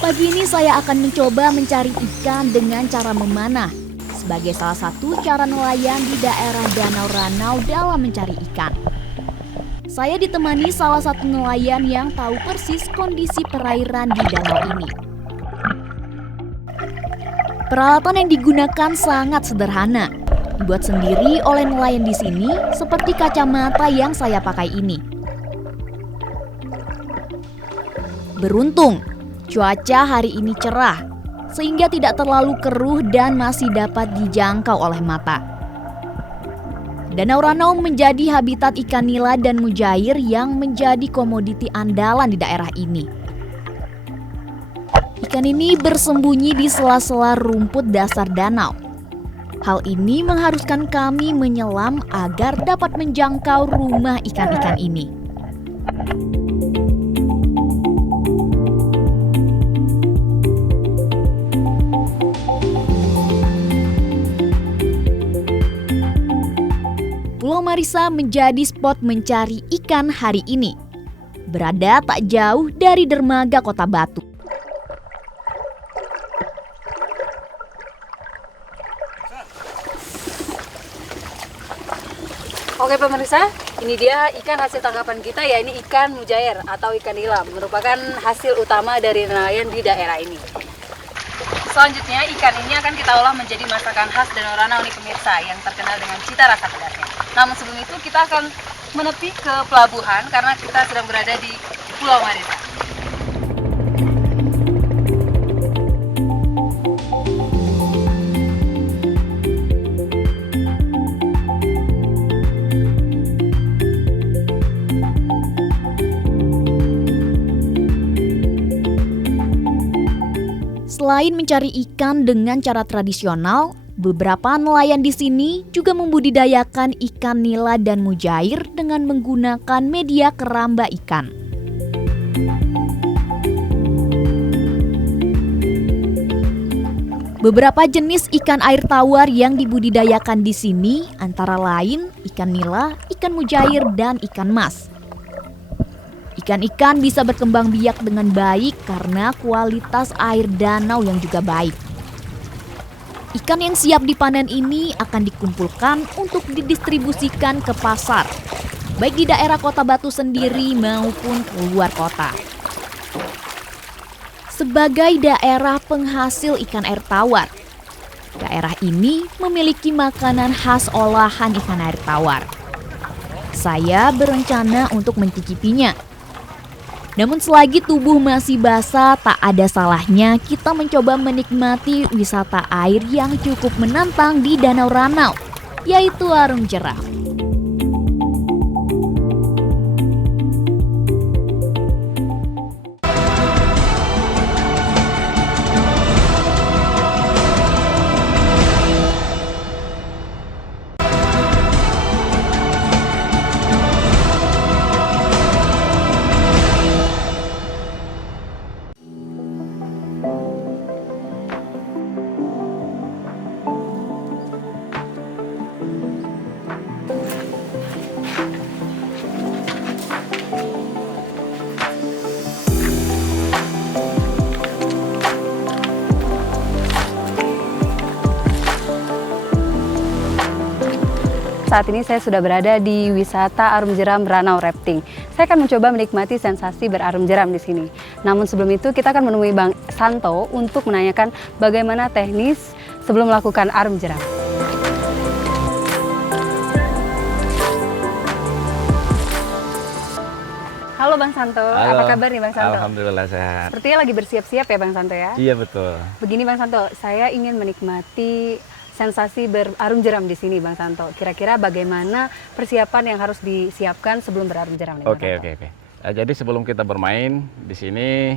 Pagi ini saya akan mencoba mencari ikan dengan cara memanah, sebagai salah satu cara nelayan di daerah Danau Ranau dalam mencari ikan. Saya ditemani salah satu nelayan yang tahu persis kondisi perairan di danau ini. Peralatan yang digunakan sangat sederhana, dibuat sendiri oleh nelayan di sini, seperti kacamata yang saya pakai ini. Beruntung, cuaca hari ini cerah, sehingga tidak terlalu keruh dan masih dapat dijangkau oleh mata. Danau Ranau menjadi habitat ikan nila dan mujair yang menjadi komoditi andalan di daerah ini. Ikan ini bersembunyi di sela-sela rumput dasar danau. Hal ini mengharuskan kami menyelam agar dapat menjangkau rumah ikan-ikan ini. Pulau Marisa menjadi spot mencari ikan hari ini. Berada tak jauh dari dermaga Kota Batu. Oke pemirsa, ini dia ikan hasil tangkapan kita, ya ini ikan mujair atau ikan nila, merupakan hasil utama dari nelayan di daerah ini. Selanjutnya ikan ini akan kita olah menjadi masakan khas Danau Ranau nih pemirsa, yang terkenal dengan cita rasa pedasnya. Namun sebelum itu kita akan menepi ke pelabuhan karena kita sedang berada di Pulau Marisa. Selain mencari ikan dengan cara tradisional, beberapa nelayan di sini juga membudidayakan ikan nila dan mujair dengan menggunakan media keramba ikan. Beberapa jenis ikan air tawar yang dibudidayakan di sini antara lain ikan nila, ikan mujair, dan ikan mas. Ikan-ikan bisa berkembang biak dengan baik karena kualitas air danau yang juga baik. Ikan yang siap dipanen ini akan dikumpulkan untuk didistribusikan ke pasar, baik di daerah Kota Batu sendiri maupun keluar kota. Sebagai daerah penghasil ikan air tawar, daerah ini memiliki makanan khas olahan ikan air tawar. Saya berencana untuk mencicipinya. Namun selagi tubuh masih basah, tak ada salahnya kita mencoba menikmati wisata air yang cukup menantang di Danau Ranau, yaitu Arum Jeram. Saat ini saya sudah berada di wisata Arum Jeram Ranau Rafting. Saya akan mencoba menikmati sensasi berarum jeram di sini. Namun sebelum itu kita akan menemui Bang Santo untuk menanyakan bagaimana teknis sebelum melakukan arum jeram. Halo Bang Santo, Halo. apa kabar nih Bang Santo? Alhamdulillah sehat. Sepertinya lagi bersiap-siap ya Bang Santo ya? Iya betul. Begini Bang Santo, saya ingin menikmati sensasi berarum jeram di sini Bang Santo. Kira-kira bagaimana persiapan yang harus disiapkan sebelum berarum jeram nih Bang Santo? Oke. Jadi sebelum kita bermain di sini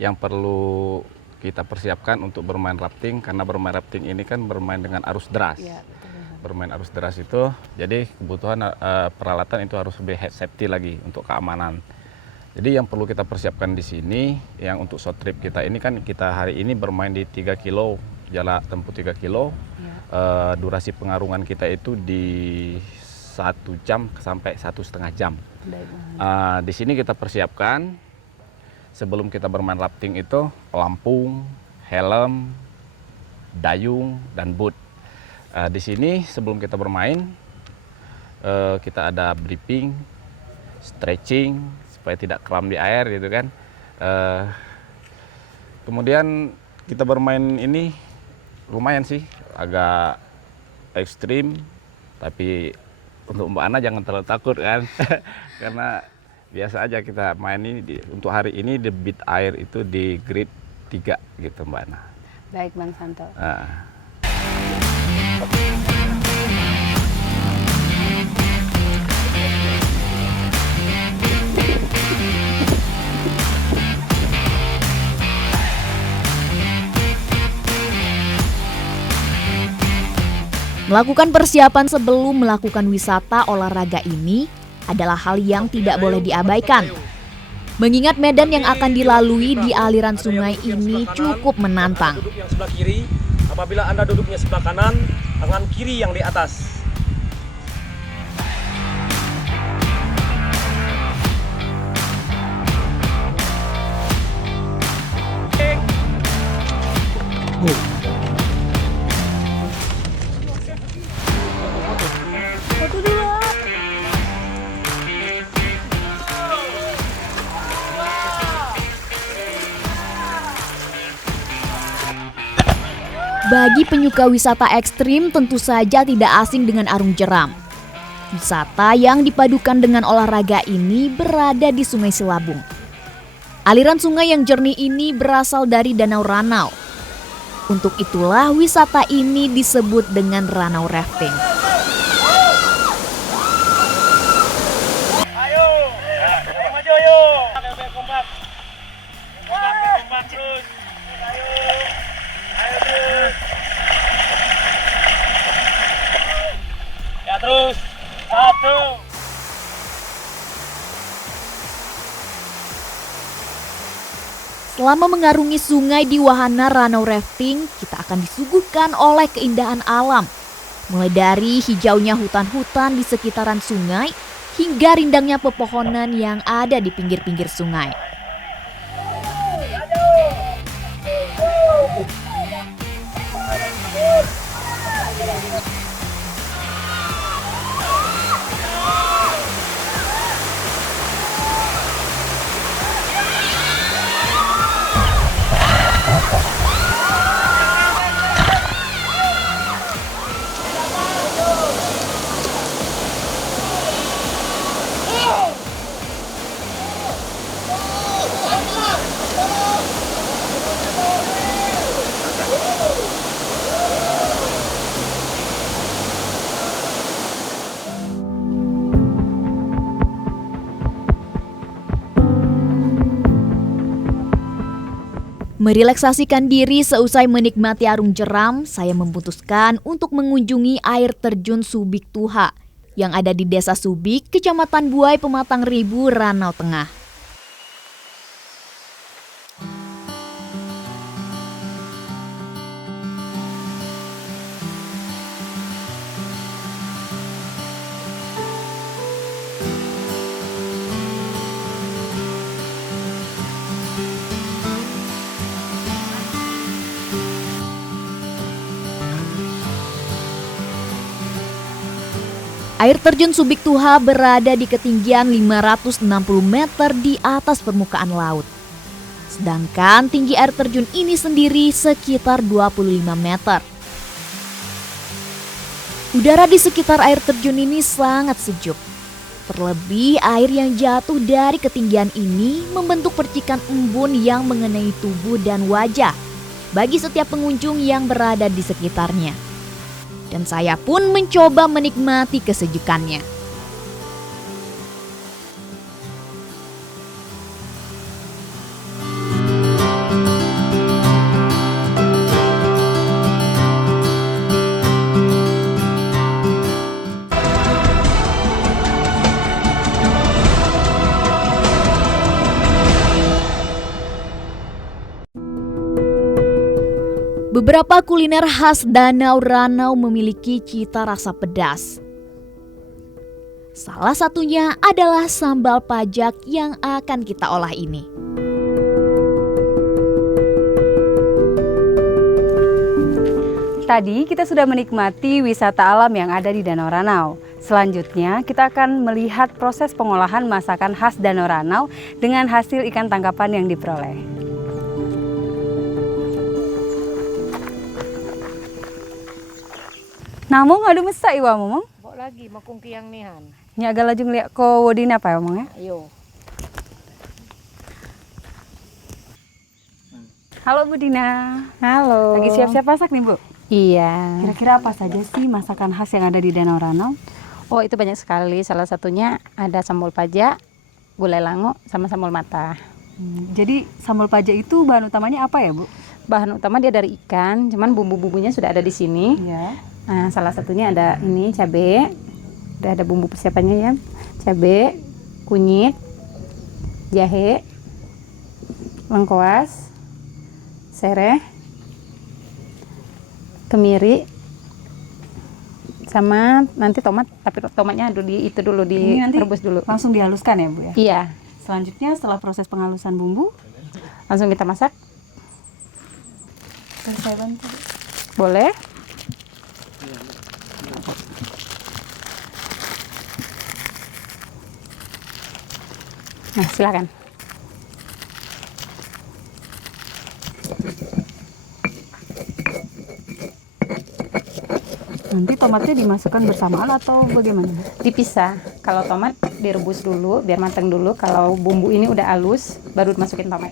yang perlu kita persiapkan untuk bermain rafting, karena bermain rafting ini kan bermain dengan arus deras. Iya, betul. Bermain arus deras itu, jadi kebutuhan peralatan itu harus lebih safety lagi untuk keamanan. Jadi yang perlu kita persiapkan di sini, yang untuk short trip kita ini kan kita hari ini bermain di 3 kilo, jarak tempuh 3 kilo. Ya. Durasi pengarungan kita itu di 1 jam sampai 1,5 jam. Baik. Di sini kita persiapkan sebelum kita bermain rafting itu pelampung, helm, dayung, dan boot. Di sini sebelum kita bermain kita ada briefing, stretching supaya tidak kram di air gitu kan. Kemudian kita bermain ini lumayan sih, agak ekstrim, tapi untuk Mbak Ana jangan terlalu takut kan. Karena biasa aja kita main ini untuk hari ini debit air itu di grade 3 gitu Mbak Ana. Baik Bang Santo. Melakukan persiapan sebelum melakukan wisata olahraga ini adalah hal yang tidak boleh diabaikan. Mengingat medan yang akan dilalui di aliran sungai ini cukup menantang. Duduk yang sebelah kiri, apabila Anda duduknya sebelah kanan, tangan kiri yang di atas. Bagi penyuka wisata ekstrim tentu saja tidak asing dengan arung jeram. Wisata yang dipadukan dengan olahraga ini berada di Sungai Silabung. Aliran sungai yang jernih ini berasal dari Danau Ranau. Untuk itulah wisata ini disebut dengan Ranau Rafting. Ayo, maju ayo. Kompak. Kompak terus. Ayo. Ayo terus. Ya terus. 1. Selama mengarungi sungai di wahana Ranau Rafting, kita akan disuguhkan oleh keindahan alam. Mulai dari hijaunya hutan-hutan di sekitaran sungai, hingga rindangnya pepohonan yang ada di pinggir-pinggir sungai. Merelaksasikan diri seusai menikmati arung jeram, saya memutuskan untuk mengunjungi air terjun Subik Tuha yang ada di Desa Subik, Kecamatan Buai, Pematang Ribu, Ranau Tengah. Air terjun Subik Tuha berada di ketinggian 560 meter di atas permukaan laut. Sedangkan tinggi air terjun ini sendiri sekitar 25 meter. Udara di sekitar air terjun ini sangat sejuk. Terlebih air yang jatuh dari ketinggian ini membentuk percikan embun yang mengenai tubuh dan wajah bagi setiap pengunjung yang berada di sekitarnya. Dan saya pun mencoba menikmati kesejukannya. Beberapa kuliner khas Danau Ranau memiliki cita rasa pedas. Salah satunya adalah sambal pajak yang akan kita olah ini. Tadi kita sudah menikmati wisata alam yang ada di Danau Ranau. Selanjutnya kita akan melihat proses pengolahan masakan khas Danau Ranau dengan hasil ikan tangkapan yang diperoleh. Namun ada mesak iwa momong. Bawa lagi makung kiang nihan. Ini agak laju ngeliat ko wadin apa ya momong ya? Ayo. Halo Bu Dina. Halo. Lagi siap-siap masak nih Bu? Iya. Kira-kira apa saja sih masakan khas yang ada di Danau Ranau? Oh itu banyak sekali. Salah satunya ada sambal pajak, gulai lango, sama sambal mata. Jadi sambal pajak itu bahan utamanya apa ya Bu? Bahan utama dia dari ikan, cuman bumbu-bumbunya sudah ada di sini. Iya. Nah, salah satunya ada ini cabai. Udah ada bumbu persiapannya ya. Cabai, kunyit, jahe, lengkuas, sereh, kemiri, sama nanti tomat, tapi tomatnya dulu Ini nanti direbus dulu. langsung dihaluskan ya Bu ya? Iya, Selanjutnya setelah proses penghalusan bumbu, langsung kita masak. saya bantu. Boleh? Nah, silakan. Nanti tomatnya dimasukkan bersamaan atau bagaimana? Dipisah. Kalau tomat direbus dulu biar matang dulu. Kalau bumbu ini udah halus, baru masukin tomat.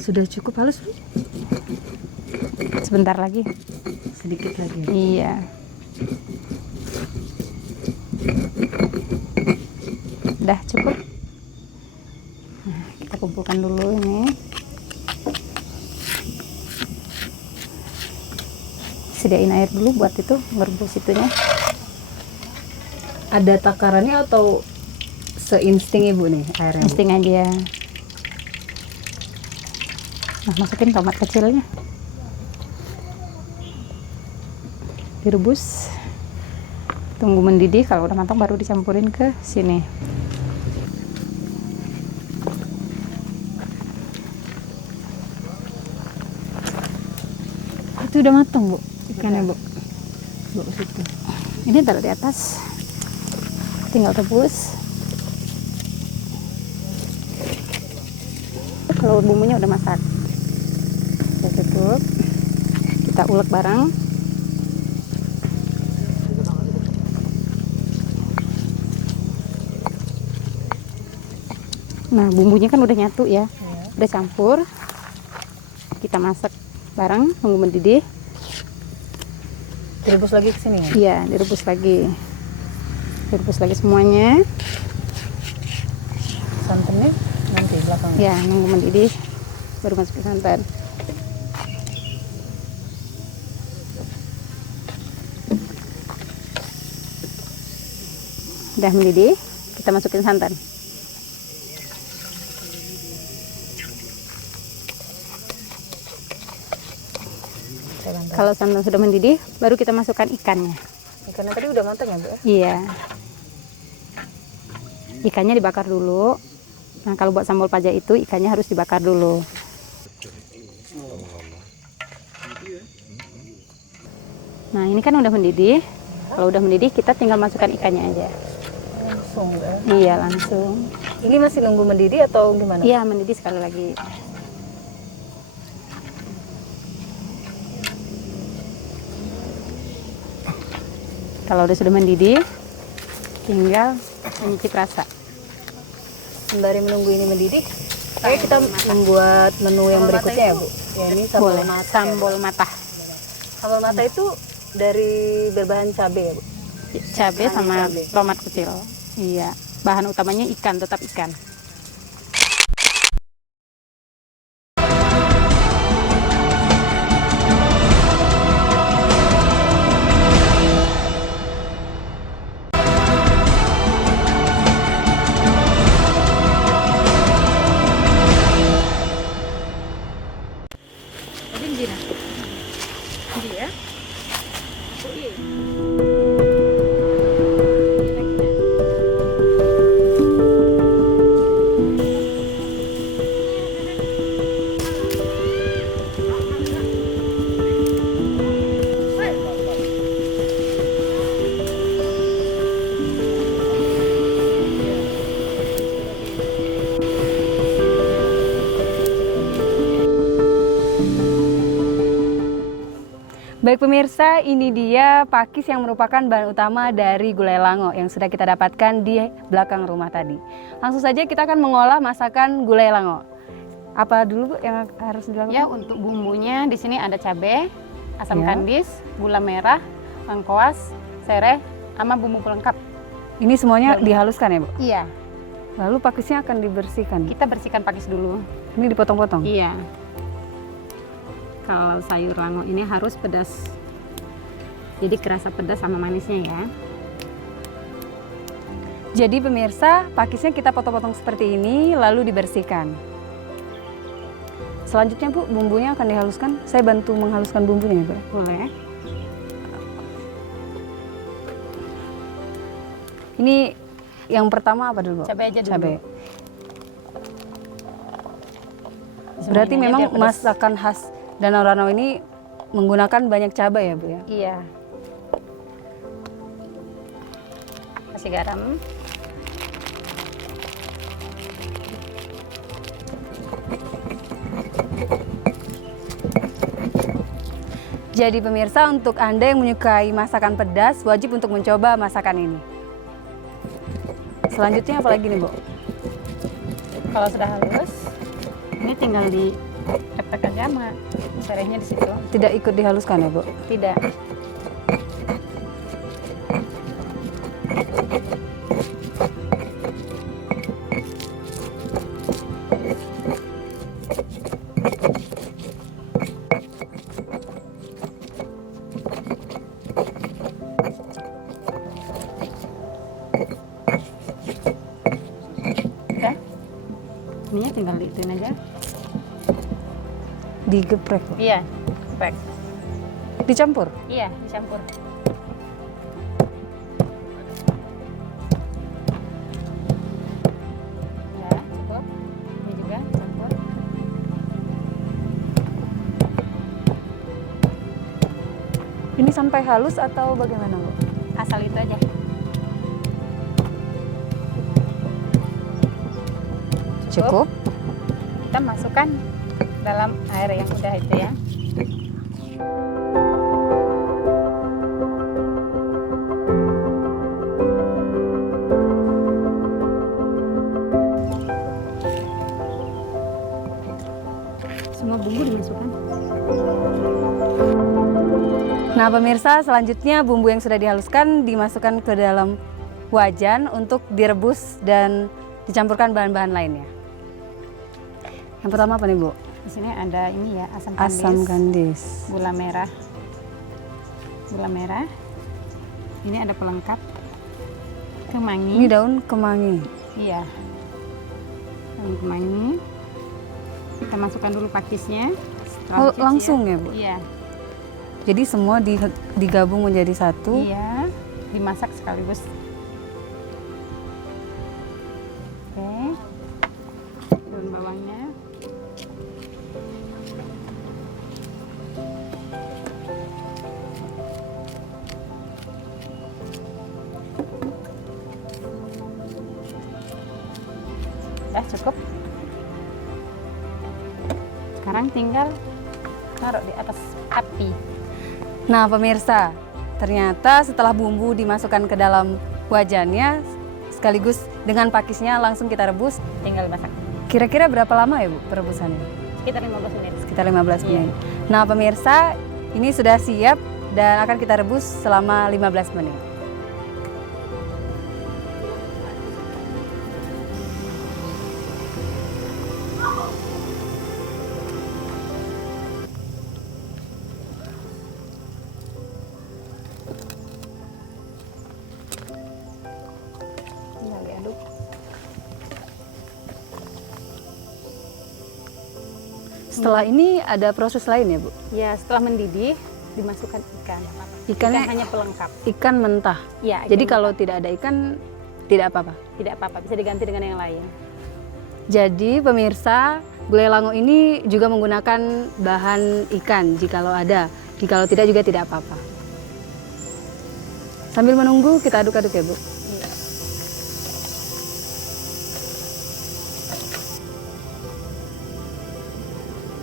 Sudah cukup halus Bu? Sebentar lagi. Sedikit lagi. Iya. Udah cukup. Nah, kita kumpulkan dulu ini. Sediain air dulu buat itu merebus itunya. Ada takarannya atau seinsting Ibu nih airnya? Bu? Insting aja. Nah, masukin tomat kecilnya. Direbus. Tunggu mendidih, kalau udah matang baru dicampurin ke sini. Itu udah matang Bu ikannya Bu? Bu situ. Ini taruh di atas. Tinggal rebus. Kalau bumbunya udah masak. Udah cukup. Kita ulek bareng. Nah, bumbunya kan udah nyatu ya. Udah campur. Kita masak bareng, tunggu mendidih. Direbus lagi ke sini ya? Iya, direbus lagi. Direbus lagi semuanya. Santannya nanti belakang. Ya, nunggu mendidih baru masukin santan. Udah mendidih, kita masukin santan. Kalau santan sudah mendidih, baru kita masukkan ikannya. Ikannya tadi udah matang ya Bu? Iya. Ikannya dibakar dulu. Nah, kalau buat sambal pajak itu ikannya harus dibakar dulu. Nah, ini kan udah mendidih. Kalau udah mendidih, kita tinggal masukkan ikannya aja. Langsung ya? Iya, langsung. Ini masih nunggu mendidih atau gimana? Iya, mendidih sekali lagi. Kalau sudah mendidih, tinggal menyicip rasa. Sembari menunggu ini mendidih, kayak kita membuat menu yang berikutnya ya Bu? Ya, ini sambal Boleh, mata. sambal mata. Sambal mata itu dari berbahan cabai ya Bu? Cabai sama cabai. tomat kecil. Iya, bahan utamanya ikan, tetap ikan. Ini ya. Baik pemirsa, ini dia pakis yang merupakan bahan utama dari gulai lango yang sudah kita dapatkan di belakang rumah tadi. Langsung saja kita akan mengolah masakan gulai lango. Apa dulu Bu yang harus dilakukan? Ya, untuk bumbunya di sini ada cabai, asam kandis, gula merah, lengkoas, sereh, sama bumbu pelengkap. Ini semuanya dihaluskan ya Bu? Iya, Lalu pakisnya akan dibersihkan? kita bersihkan pakis dulu. Ini dipotong-potong? Iya. Kalau sayur lango ini harus pedas. Jadi kerasa pedas sama manisnya ya. Jadi pemirsa, pakisnya kita potong-potong seperti ini lalu dibersihkan. Selanjutnya Bu, bumbunya akan dihaluskan. Saya bantu menghaluskan bumbunya ya Bu. Boleh. Ini yang pertama apa dulu Bu? Cabai aja dulu. Cabai. Semuanya Berarti memang biar pedas. masakan khas Danau Ranau ini menggunakan banyak cabai ya Bu ya? Iya. Kasih garam. Jadi pemirsa, untuk Anda yang menyukai masakan pedas, wajib untuk mencoba masakan ini. Selanjutnya apa lagi nih Bu? Kalau sudah halus, ini tinggal ditepek aja sama serehnya di situ. Tidak ikut dihaluskan ya Bu? Tidak. Udah. Ininya tinggal diituin aja. Digeprek Bu? Iya, tepek. Dicampur? Iya, dicampur. Ya, cukup. Ini juga campur. Ini sampai halus atau bagaimana Bu? Asal itu aja. Cukup? Kita masukkan dalam air yang udah itu ya. Semua bumbu dimasukkan. Nah pemirsa, selanjutnya bumbu yang sudah dihaluskan dimasukkan ke dalam wajan untuk direbus dan dicampurkan bahan-bahan lainnya. Yang pertama apa nih Bu? Di sini ada ini ya, asam kandis, Asam kandis. gula merah. Gula merah. Ini ada pelengkap. Kemangi. Ini daun kemangi. Iya. Daun kemangi. Kita masukkan dulu pakisnya. Setelah Oh, dicuci langsung ya Bu? Iya. Jadi semua digabung menjadi satu. Iya. Dimasak sekaligus. Oke. Daun bawangnya. Udah cukup. Sekarang tinggal taruh di atas api. Nah pemirsa, ternyata setelah bumbu dimasukkan ke dalam wajannya, sekaligus dengan pakisnya langsung kita rebus. Tinggal masak. Kira-kira berapa lama ya Bu perebusannya? Sekitar 15 menit. Sekitar 15 Iya. menit. Nah pemirsa, ini sudah siap dan akan kita rebus selama 15 menit. Tinggal diaduk. Setelah ini ada proses lain ya Bu? Ya, setelah mendidih, dimasukkan ikan. Ikannya Ikan hanya pelengkap. ikan mentah. Ya, Jadi ikan kalau tidak ada ikan tidak apa-apa. tidak apa-apa, bisa diganti dengan yang lain. Jadi pemirsa, gulai lango ini juga menggunakan bahan ikan jikalau ada. Jikalau tidak juga tidak apa-apa. Sambil menunggu kita aduk-aduk ya Bu. Iya.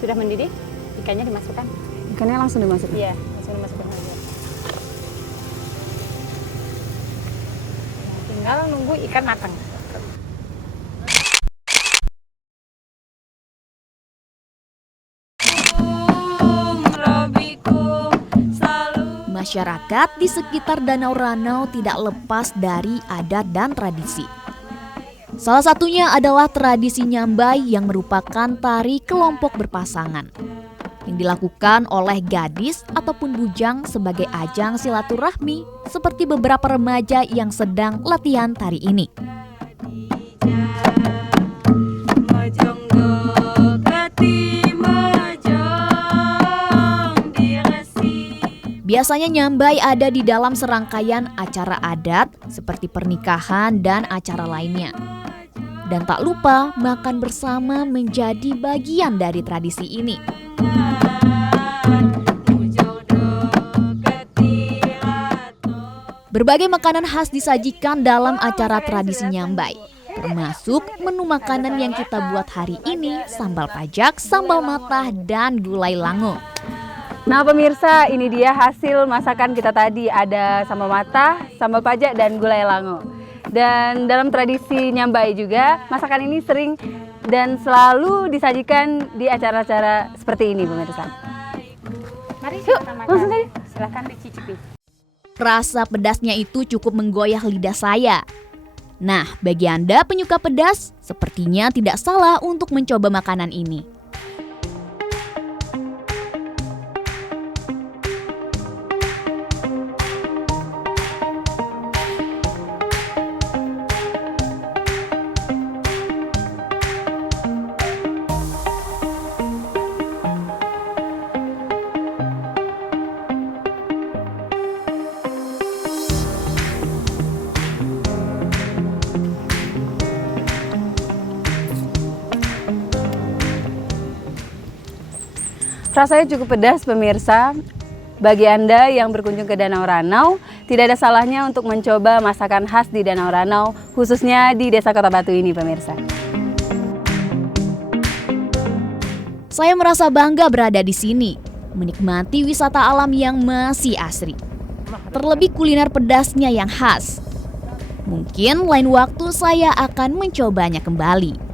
Sudah mendidih, ikannya dimasukkan. Ikannya langsung dimasukkan. Iya, langsung dimasukkan saja. Tinggal nunggu ikan matang. Masyarakat di sekitar Danau Ranau tidak lepas dari adat dan tradisi. Salah satunya adalah tradisi nyambai yang merupakan tari kelompok berpasangan yang dilakukan oleh gadis ataupun bujang sebagai ajang silaturahmi seperti beberapa remaja yang sedang latihan tari ini. Biasanya nyambai ada di dalam serangkaian acara adat seperti pernikahan dan acara lainnya. Dan tak lupa makan bersama menjadi bagian dari tradisi ini. Berbagai makanan khas disajikan dalam acara tradisi nyambai, termasuk menu makanan yang kita buat hari ini, sambal pajak, sambal matah, dan gulai lango. Nah pemirsa, ini dia hasil masakan kita tadi. Ada sambal matah, sambal pajak, dan gulai lango. Dan dalam tradisi nyambai juga, masakan ini sering dan selalu disajikan di acara-acara seperti ini pemirsa. Mari Yuk, kita makan. langsung saja. Silahkan dicicipi. Rasa pedasnya itu cukup menggoyah lidah saya. Nah, bagi Anda penyuka pedas, sepertinya tidak salah untuk mencoba makanan ini. Rasanya cukup pedas pemirsa. Bagi Anda yang berkunjung ke Danau Ranau, tidak ada salahnya untuk mencoba masakan khas di Danau Ranau, khususnya di Desa Kota Batu ini pemirsa. Saya merasa bangga berada di sini, menikmati wisata alam yang masih asri. Terlebih kuliner pedasnya yang khas. Mungkin lain waktu saya akan mencobanya kembali.